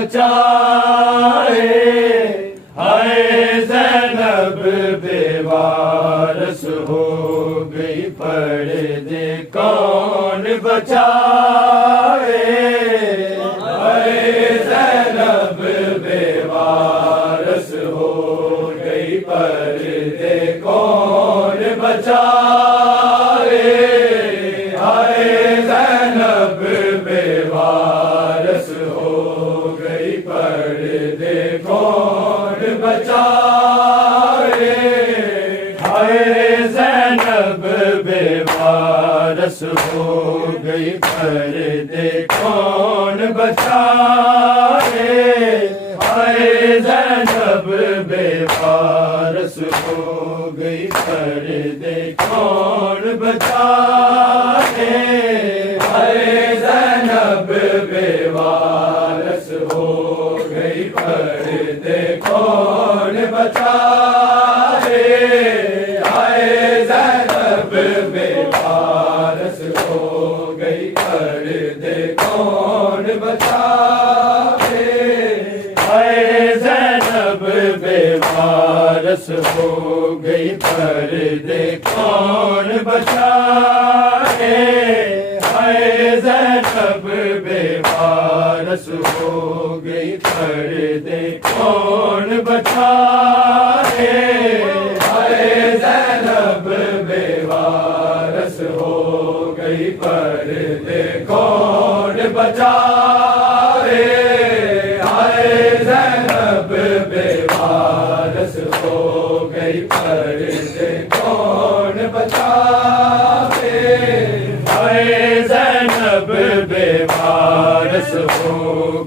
बचाए हाय ज़ैनब बेवारस हो गई पर्दे कौन बचाए हाय ज़ैनब बेवारस हो गई पर्दे कौन बचाए हाय ज़ैनब बेवारस हो गई पर्दे कौन बचाए हाय ज़ैनब बेवारस हो गई पर्दे कौन बचाए हाय ज़ैनब बेवारस हो गई पर्दे कौन बचाए हाय ज़ैनब बेवारस हो गई पर्दे कौन बचाए हाय ज़ैनब बेवारस हो गई पर्दे कौन बचाए हाय ज़ैनब बेवारस हो गई गई पर्दे कौन बचाए, हाय ज़ैनब बेवारस हो गई पर्दे कौन बचाए, हाय ज़ैनब बेवारस हो गई पर्दे कौन बचाए, हाय ज़ैनब बेवारस हो गई पर्दे कौन बचाए, हाय ज़ैनब बेवारस हो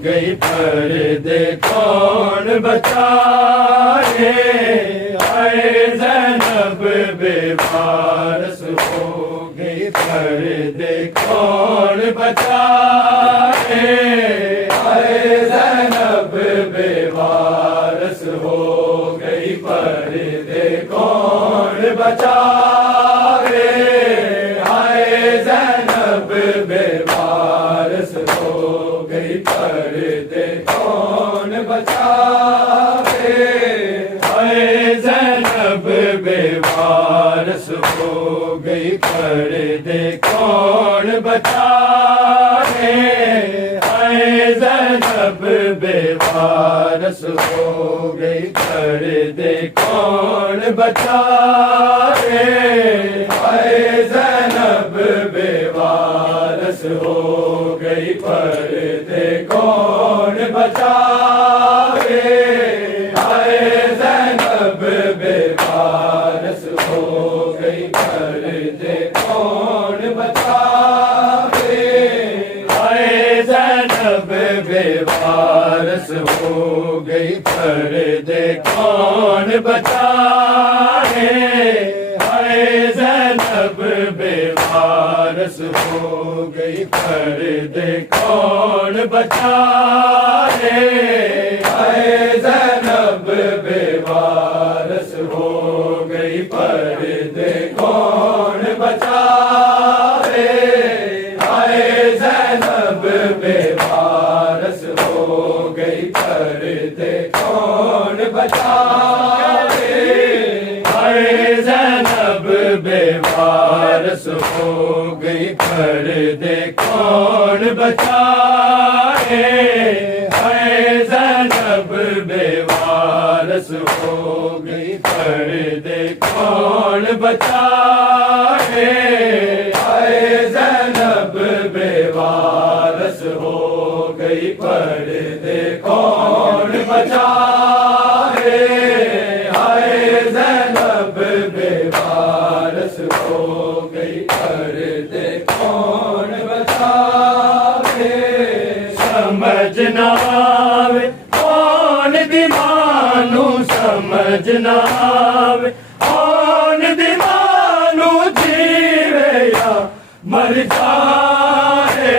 गई पर्दे कौन बचाए, हाय ज़ैनब बेवारस हो गई पर्दे कौन बचाए, हाय ज़ैनब बेवारस हो गई पर्दे कौन बचाए, हाय ज़ैनब बेवारस हो गई पर्दे कौन बचाए, हाय ज़ैनब बेवारस हो गई पर्दे कौन बचाए, हाय ज़ैनब बेवारस हो गई पर्दे कौन बचाए, हाय ज़ैनब बेवारस हो गई पर्दे कौन बचाए, हाय ज़ैनब बेवारस हो गई पर्दे कौन बचाए, हाय ज़ैनब बेवारस हो गई पर्दे कौन बचाए, हाय ज़ैनब बेवारस हो गई पर्दे कौन बचाए, हाय ज़ैनब बेवारस हो गई पर्दे कौन बचाए, हाय ज़ैनब बेवारस हो गई पर्दे कौन बचाए, हाय ज़ैनब बेवारस हो गई पर्दे कौन बचाए, हाय ज़ैनब बेवारस हो गई पर्दे कौन बचाए, हाय ज़ैनब बेवारस हो गई पर्दे कौन बचाए, हाय ज़ैनब बेवारस हो गई पर्दे कौन बचाए, समझ न आवे कौन दीवानू, समझ न आवे कौन दीवानू, जीवे या मर जाए,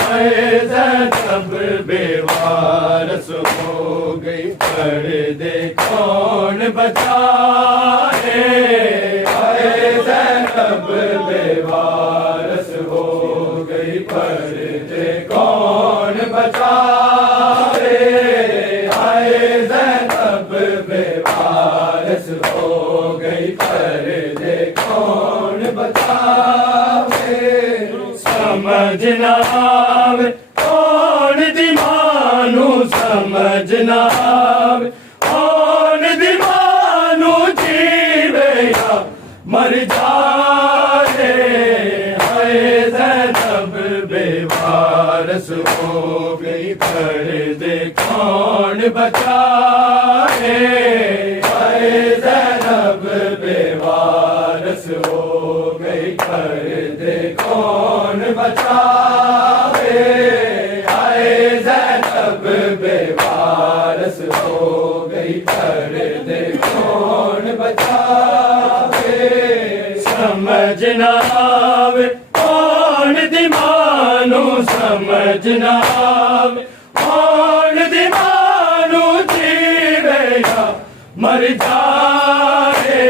हाय ज़ैनब बेवारस हो गई पर्दे कौन बचाए, हाय ज़ैनब बेवारस हो गई पर्दे कौन बचाए, हाय ज़ैनब बेवारस हो गई पर्दे कौन बचाए, समझ न आवे कौन दीवानू, समझ न आवे कौन दीवानू, जीवे या मर जाए, हाय ज़ैनब बेवारस हो गई पर्दे कौन बचाए, हाय ज़ैनब बेवारस हो गई पर्दे कौन बचाए, हाय ज़ैनब बेवारस हो गई पर्दे कौन बचाए, समझ न आवे कौन दीवानू, समझ न आवे कौन दीवानू, जीवे या मर जाए,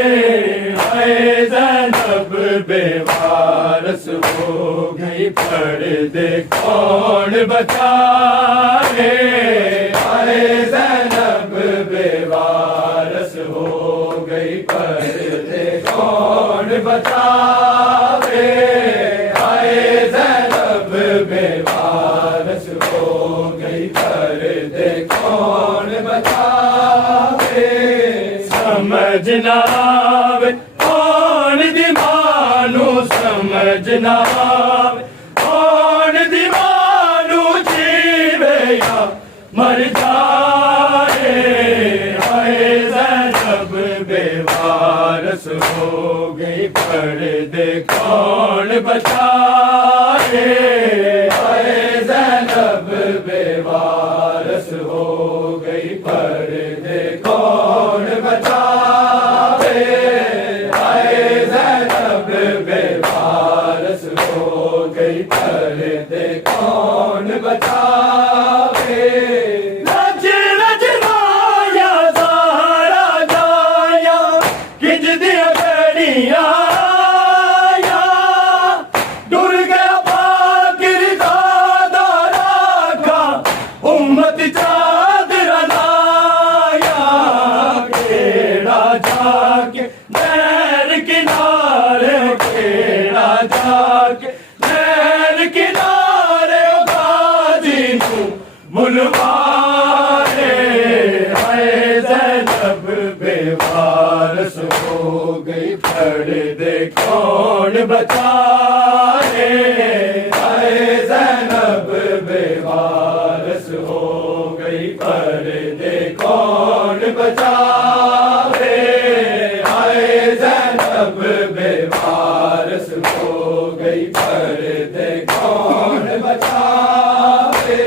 हाय ज़ैनब बेवारस हो गई पर्दे कौन बचाए, हाय ज़ैनब बेवारस हो गई पर्दे कौन बचावे, हाय ज़ैनब बेवारस हो गई, पर्दे कौन बचावे। समझ ना आवे कौन दीवानू, समझ ना आवे कौन दीवानू, जीवे या मर जाए, हाय ज़ैनब बेवारस हो गई, पर्दे कौन बचाए, हाय ज़ैनब बेवारस हो गई, पर्दे कौन बचावे, हाय ज़ैनब बेवारस हो गई, पर्दे कौन बचावे। रज रज माया ज़हरा जाया, खिंच दिया घड़ियां, डुर गया फाकिर दादा राखा, उम्मत चादरा लाया, केड़ा जाके नहर किनारे, केड़ा जाके नहर किनारे, गाजी नू बुलवाए, हाय ज़ैनब बेवारस हो गई, पर्दे कौन बचाए, हाय ज़ैनब बेवारस हो गई, पर्दे कौन बचावे, हाय ज़ैनब बेवारस हो गई, पर्दे कौन बचावे।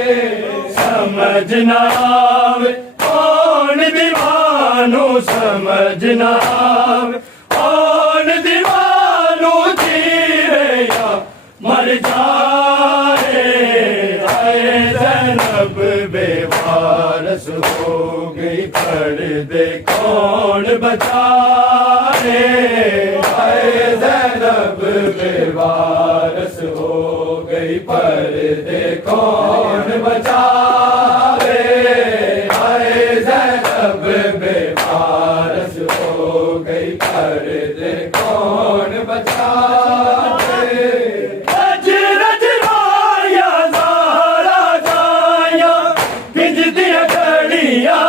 समझ ना आवे कौन दीवानू, समझ ना आवे कौन दीवानू, जीवे या मर जाए, हाय ज़ैनब बेवारस हो गई, पर्दे कौन बचाए, हाय ज़ैनब बेवारस हो गई, पर्दे कौन बचावे, हाय ज़ैनब बेवारस हो गई, पर्दे कौन बचावे। रज रज माया ज़हरा जाया, खिंच दिया घड़ियां,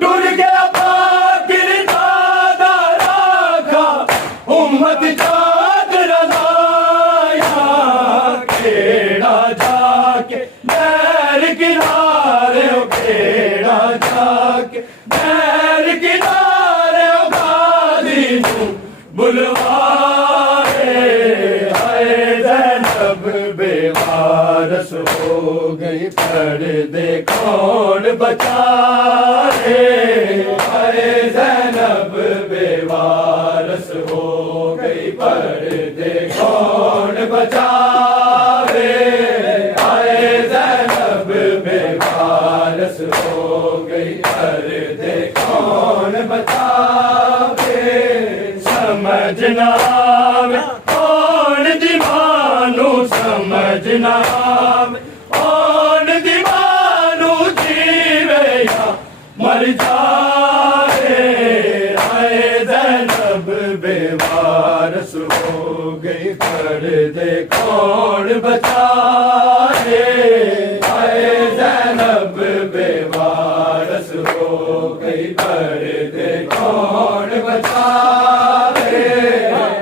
टूट गया फाकिर दादा राखा, उम्मत चादरा लाया, केड़ा जाके नहर किनारे, केड़ा जाके नहर किनारे, गाजी नू बुलवाए, हाय ज़ैनब बेवारस हो गई, पर्दे कौन बचाए, हाय ज़ैनब बेवारस हो गई, पर्दे कौन बचावे, हाय ज़ैनब बेवारस हो गई, पर्दे कौन बचावे। समझ ना आवे कौन दीवानू, समझ ना आवे कौन दीवानू, जीवे या मर जाए, हाय ज़ैनब बेवारस हो गई, पर्दे कौन बचाए, हाय ज़ैनब बेवारस हो गई, पर्दे कौन बचावे,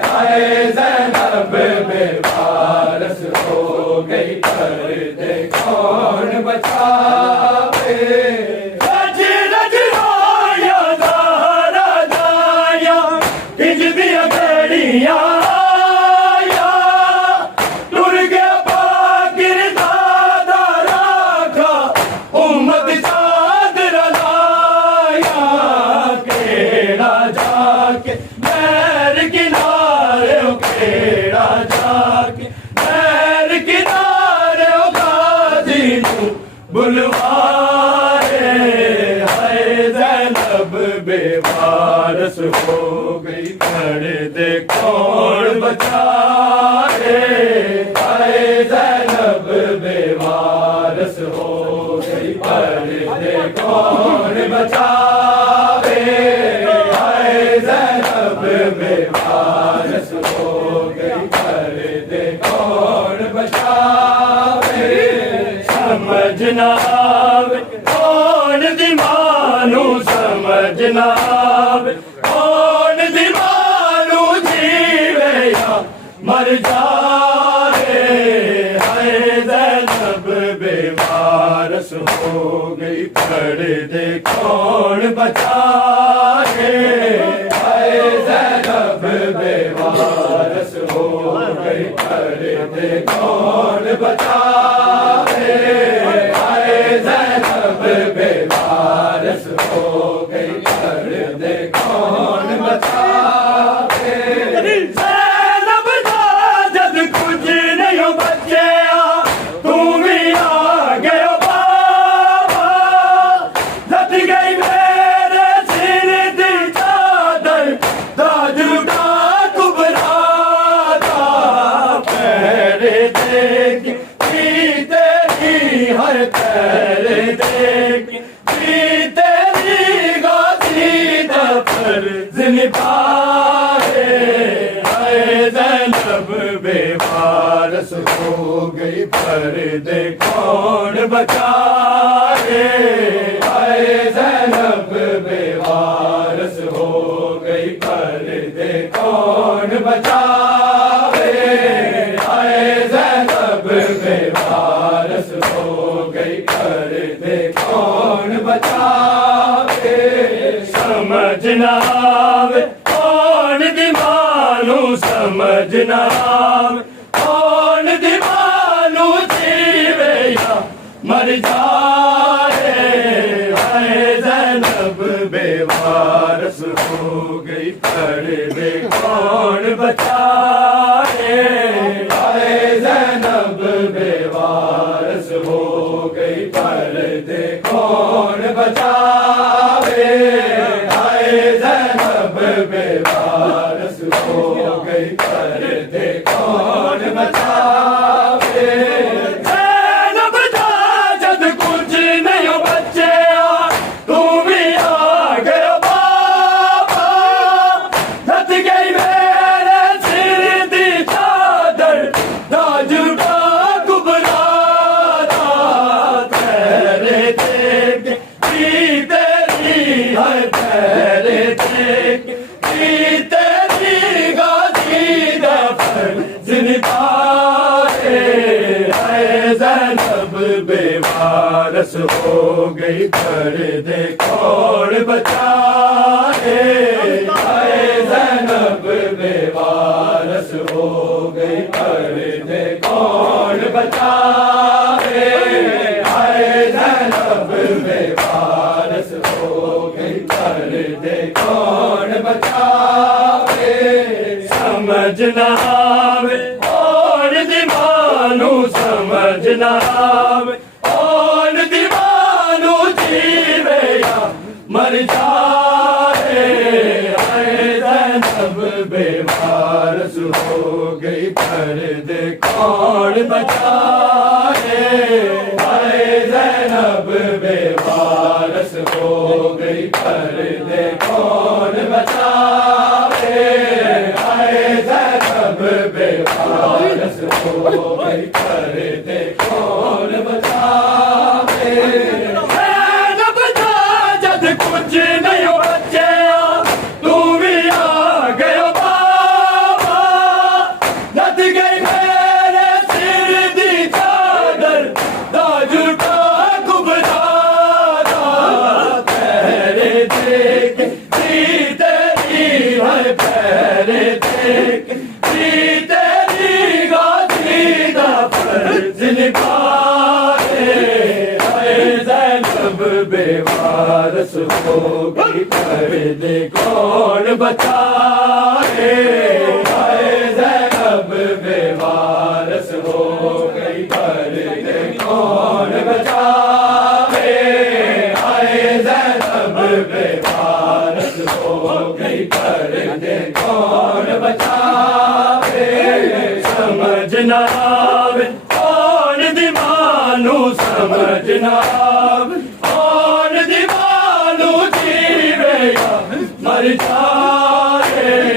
हाय ज़ैनब बेवारस हो गई, पर्दे कौन बचावे। रज रज माया ज़हरा जाया, खिंच दिया घड़ियां, टूट गया फाकिर दादा राखा, उम्मत चादरा लाया, केड़ा जाके नहर किनारे, केड़ा जाके नहर किनारे, गाजी नू बुलवाए, हाय ज़ैनब बेवारस हो गई, पर्दे कौन बचाए, हाय ज़ैनब बेवारस हो गई, पर्दे कौन बचावे, हाय ज़ैनब बेवारस हो गई, पर्दे कौन बचावे। समझ न आवे कौन दी मानू, समझ न आवे कौन दी मानू, जीवे या मर जाए। हाय ज़ैनब बेवारस हो गई, पर्दे कौन बचाए। हाय ज़ैनब बेवारस हो गई, पर्दे कौन बचाए। हाय ज़ैनब बेवारस हो गई, पर्दे कौन बचाए। ज़ैनब दा जद कुछ नहीं बचे, तू भी आ गयो बाबा। लट गई मेरे सिर दी चादर, ताज उठा कुबरा दा। पैर देख की तेरी हर पैर देख की तेरी गाजी दा फर्ज निभाए। हाय ज़ैनब बेवारस हो गई, पर्दे कौन बचाए। हाय ज़ैनब बेवारस हो गई, पर्दे कौन बचावे। हाय ज़ैनब बेवारस हो गई, पर्दे कौन बचावे। समझ न आवे कौन दी मानू, समझ न आवे कौन दी मानू, जीवे या मर जाए। हाय ज़ैनब बेवारस हो गई, पर्दे कौन बचाए। हाय ज़ैनब बेवारस हो गई, पर्दे कौन बचावे। हाय ज़ैनब बेवारस हो गई, पर्दे कौन बचावे। ज़ैनब दा जद कुछ नहीं बचे, तू भी आ गयो बाबा। लट गई मेरे सिर दी चादर, ताज उठा कुबरा दा। तेरे देख की तेरी हर पैर देख की तेरी गाजी दा फर्ज निभाए। हाय ज़ैनब बेवारस हो गई, पर्दे कौन बचाए। हाय ज़ैनब बेवारस हो गई, पर्दे कौन बचाए। हाय ज़ैनब बेवारस हो गई, पर्दे कौन बचावे। समझ न आवे कौन दी मानू, समझ न आवे कौन दी मानू, जीवे या मर जाए। हाय ज़ैनब बेवारस हो गई, पर्दे कौन बचाए। हाय ज़ैनब बेवारस हो गई, पर्दे कौन बचावे। हाय ज़ैनब बेवारस हो गई, पर्दे कौन बचावे। ज़ैनब दा जद कुछ नहीं बचे, तू भी आ गयो बाबा। लट गई मेरे सिर दी चादर, ताज उठा कुबरा दा। पैर देख की तेरी हर पैर देख की तेरी गाजी दा फर्ज निभाए। हाय ज़ैनब बेवारस हो गई, पर्दे कौन बचाए। हाय ज़ैनब बेवारस हो गई, पर्दे कौन बचावे। हाय ज़ैनब बेवारस हो गई, पर्दे कौन बचावे। समझ न आवे कौन दी मानू, समझ न आवे कौन दी मानू, जीवे या मर जाए।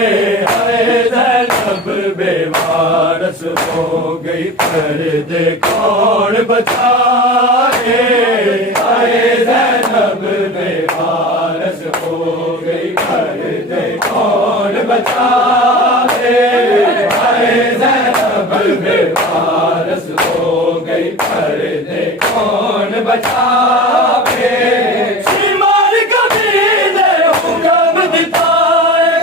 बेवारस हो गई पर्दे कौन बचाए हाय ज़ैनब बेवारस हो गई पर्दे कौन बचाए हाय ज़ैनब बेवारस हो गई पर्दे कौन बचाए सीमार कबीले हुक्म दिता है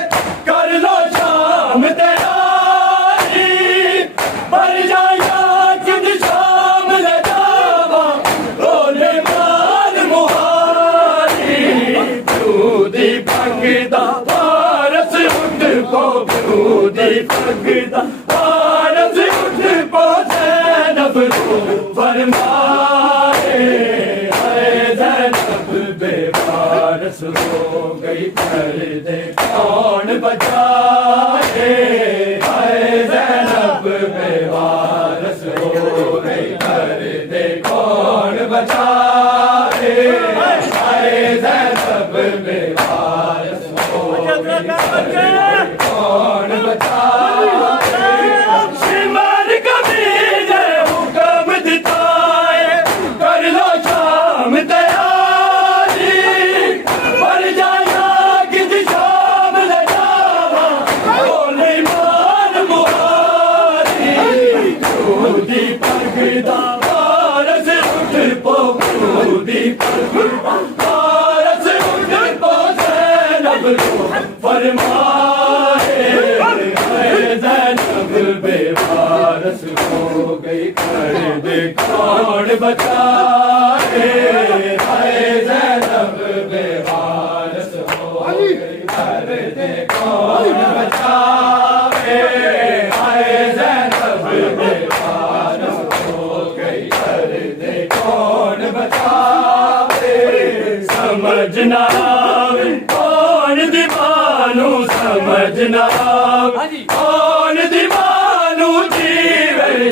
कर लो शाम तैयारी पर जाया किद शाम लगावा रोले मान मुहारी दूधी पगदा पारस उठ पो दूधी पगदा पारस उठ पो ज़ैनब को फरमाए हाय ज़ैनब बेवारस हो गई पर्दे कौन बचाए हाय ज़ैनब बेवारस हो गई पर्दे कौन बचाए हाय ज़ैनब बेवारस हो गई पर्दे कौन बचाए सीमार कबीले हुक्म दिता है कर लो शाम तैयारी पर जाया किद शाम लगावा बोले मान मुहारी दूधी पगदा पारस उठ पो दूधी पगदा पारस उठ पो ज़ैनब को फरमाए हाय ज़ैनब बेवारस हो गई पर्दे कौन बचाए हाय ज़ैनब बेवारस हो गई पर्दे कौन बचाए हाय ज़ैनब बेवारस हो गई पर्दे कौन बचाए समझना कौन दीवानू समझना कौन दीवानू जीवे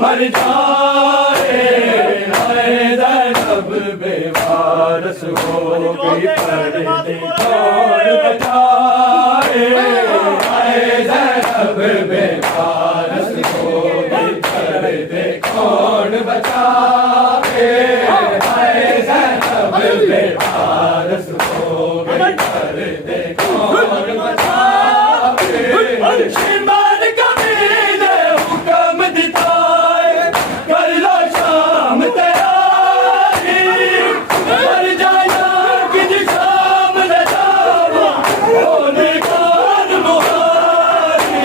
मर जाए हाय ज़ैनब बेवारस हो गई पर्दे कौन बचाए हाय ज़ैनब बेवारस हो गई पर्दे कौन बचाए हाय ज़ैनब बेवारस हो गई पर्दे कौन बचाए सीमार कबीले हुक्म दिता है कर लो शाम तैयारी पर जाया किद शाम लगावा बोले मान मुहारी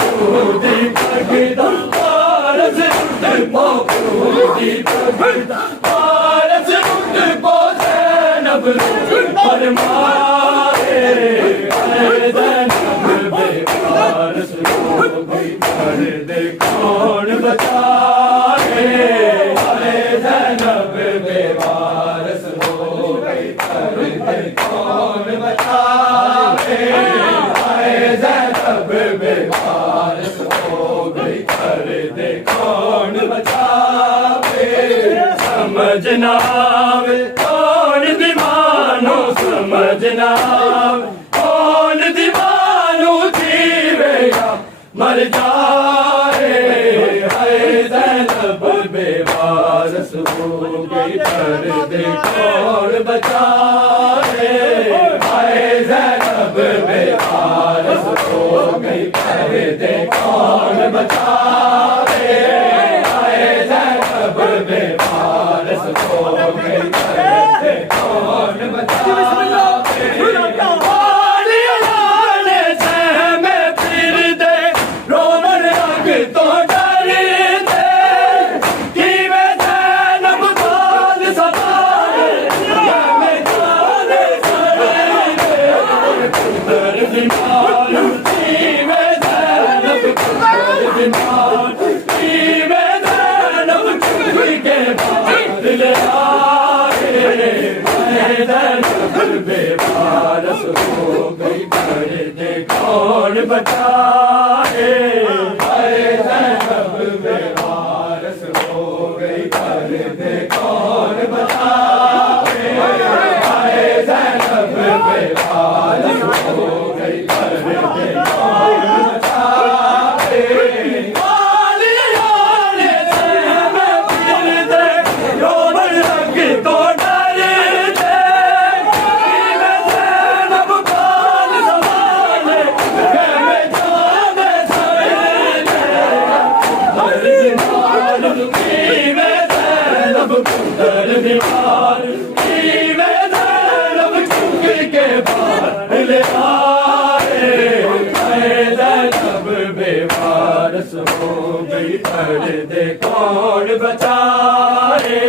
दूधी पगदा पारस उठ पो दूधी पगदा पारस उठ पो ज़ैनब फरमाए हाय ज़ैनब बेवारस हो गई पर्दे कौन बचाए हाय ज़ैनब बेवारस हो गई पर्दे कौन बचाए हाय ज़ैनब बेवारस हो गई पर्दे कौन बचाए समझना कौन दीवानो समझना कौन दीवानो जीवेगा मर जाए हाय ज़ैनब बेवारस हो गई पर्दे कौन बचाए हाय ज़ैनब बेवारस हो गई पर्दे कौन बचाए हाय ज़ैनब बेवारस हो गई पर्दे कौन बचाए बेवारस हो गई पर्दे कौन बचाए हाय ज़ैनब बेवारस हो गई पर्दे कौन बचाए हाय ज़ैनब बेवारस हो गई पर्दे कौन बचाए दीवार नीवे ज़ैनब चुक के बाहर ले आए। हाय ज़ैनब बेवारस हो गई पर्दे कौन बचाए।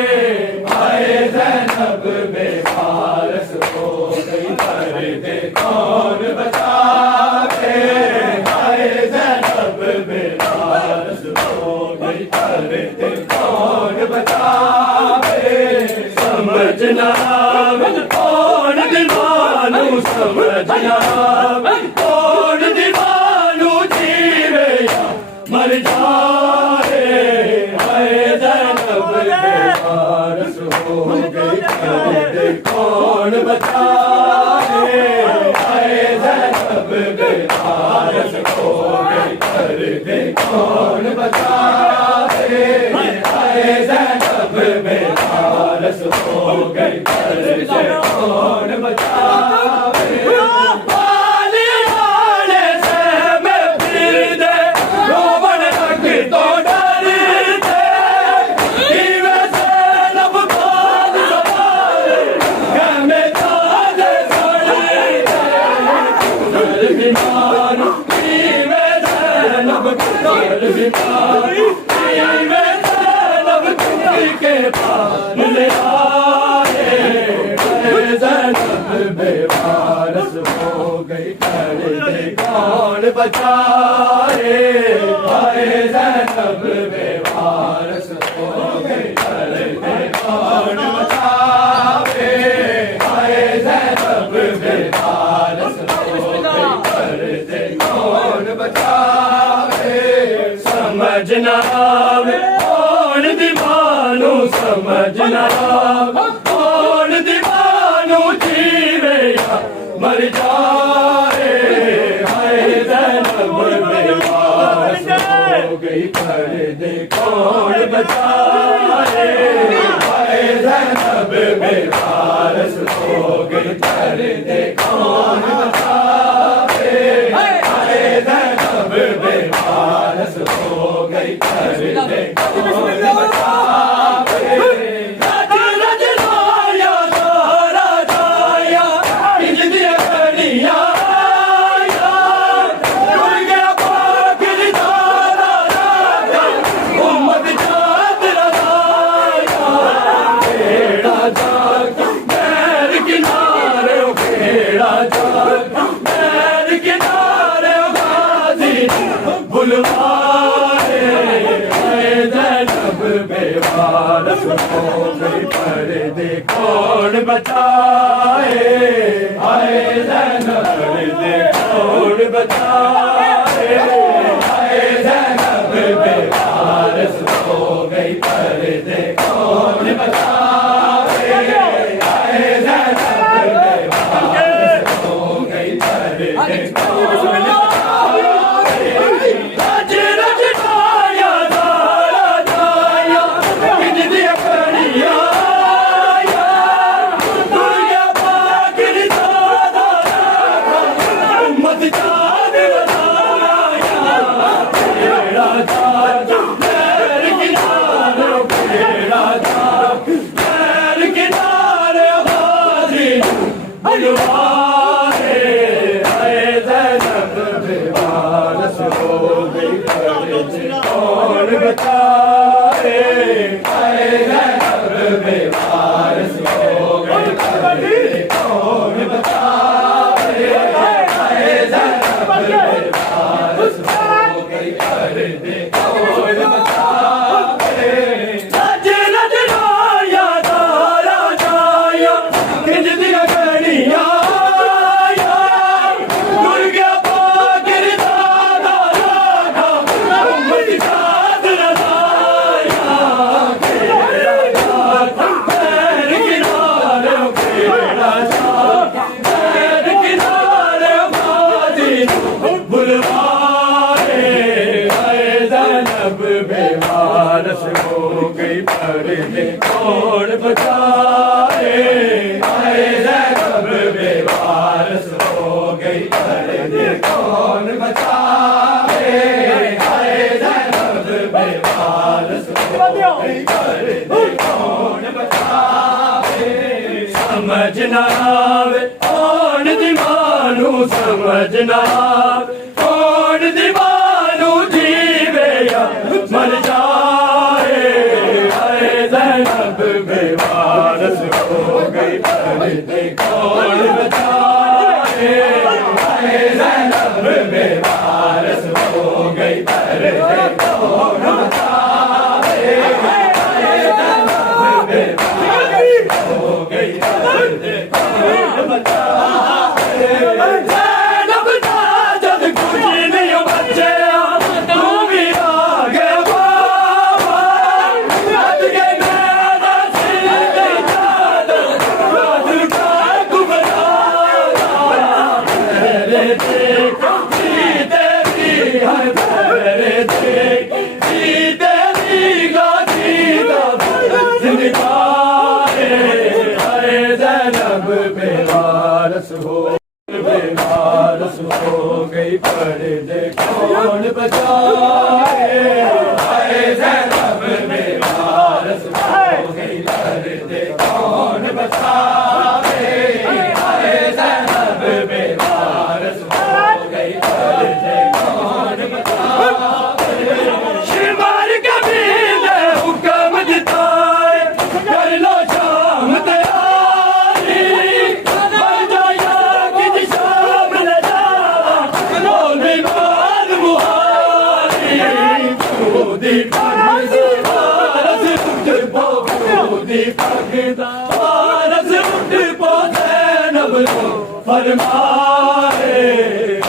हाय ज़ैनब बेवारस हो गई पर्दे कौन बचाए। हाय ज़ैनब बेवारस हो गई पर्दे कौन बचाए। समझना कौन दीवानू समझना कौन दीवानू जीवे या मर जाए। हाय ज़ैनब बेवारस हो गई पर्दे कौन बचाए। हाय ज़ैनब बेवारस हो गई पर्दे कौन बचाए। हाय ज़ैनब बेवारस हो गई पर्दे कौन बचाए। पाले वाले से मैं फिर दे रोवन तक तो डरते। नीवे ज़ैनब बाल संभाले गमे ताले सड़ते। दर बीमार नीवे ज़ैनब दर बीमार नीवे ज़ैनब चुक के पार ले आए। हाय ज़ैनब बेवारस हो गई पर्दे कौन बचाए। हाय ज़ैनब बेवारस हो गई पर्दे कौन बचाए। हाय ज़ैनब बेवारस हो गई पर्दे कौन बचाए। समझना कौन दीवानू समझना कौन दीवानू जीवे या मर जाए। हाय ज़ैनब बेवारस हो गई पर्दे कौन बचाए। हाय ज़ैनब बेवारस हो गई पर्दे कौन बचाए। हाय ज़ैनब बेवारस हो गई पर्दे कौन बचाए। रज रज लाया सारा जाया इंज दिया कड़िया टुर गया पाकिर दादा राजा उम्मत चाँद रजाया। बेड़ा जाग मैर किनारे बेड़ा जाग मैर किनारे गाजी बुलवाए। हाय ज़ैनब बेवारस हो गई पर्दे कौन बचाए। हाय ज़ैनब पर्दे कौन बचाए। हाय ज़ैनब बेवारस हो गई पर्दे कौन बचाए। हाय ज़ैनब बेवारस हो गई पर्दे कौन बचाए। रज रज लाया सारा जाया इंज दिया कड़िया टुर गया पाकिर दादा राजा उम्मत चाँद रजाया। बेड़ा जाग मैर किनारे बेड़ा जाग मैर किनारे गाजी बुलवाए। हाय ज़ैनब बेवारस हो गई पर्दे कौन बचाए। हाय ज़ैनब बेवारस हो गई पर्दे कौन बचाए। हाय ज़ैनब बेवारस हो गई पर्दे कौन बचाए। रज रज लाया सारा जाया इंज दिया कड़िया टुर गया पाकिर दादा राजा उम्मत चाँद रजाया। बेड़ा जाग मैर किनारे बेड़ा जाग मैर किनारे गाजी बुलवाए। हाय ज़ैनब बेवारस हो गई पर्दे कौन बचाए। हाय ज़ैनब बेवारस हो गई पर्दे कौन बचाए। हाय ज़ैनब बेवारस हो गई पर्दे कौन बचाए। ना आवे कौन दीवानू समझ ना आवे कौन दीवानू जीवे या मर जाए आए ज़ैनब बेवारस हो गई पर्दे कौन बचाए आए ज़ैनब बेवारस हो गई पर्दे कौन बचाए आए ज़ैनब बेवारस हो गई पर्दे कौन बचाए ज़ैनब दा जद कुछ नहीं बचे तू भी आ गया बाबा हट गए मेरा सिर पे चादर बादल का गुबराना मेरे देख जीते भी हर मेरे देख जीते भी गाजीदा जिंदगाए आए ज़ैनब बेवारस हो गई पर्दे कौन बचाए आए ज़ैनब बेवारस हो गई पर्दे कौन बचाए आए ज़ैनब बेवारस हो गई पर्दे कौन बचाए शिमार कबीले हुक्म दिताए कर लो शाम तैयारी मर जाया कि शाम ले जावा लो दीवार मुहारी दी पारस उठ पो दी पारस उठ पो ज़ैनब को फरमाए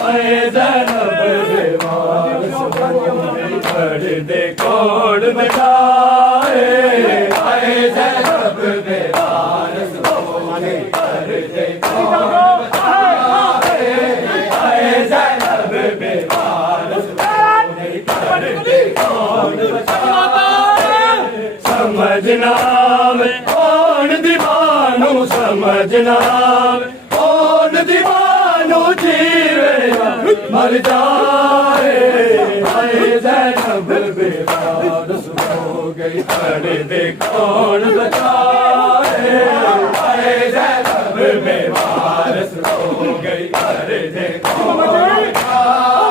आए ज़ैनब बेवारस हो गई पर्दे कौन बचाए आए ज़ैनब बेवारस हो गई पर्दे कौन बचाए आए ज़ैनब बेवारस हो गई पर्दे कौन बचाए समझना में कौन दीवानू समझना में कौन दीवानू जीवे या मर जाए आए ज़ैनब बेवारस हो गई पर्दे कौन बचाए आए ज़ैनब बेवारस हो गई पर्दे कौन बचाए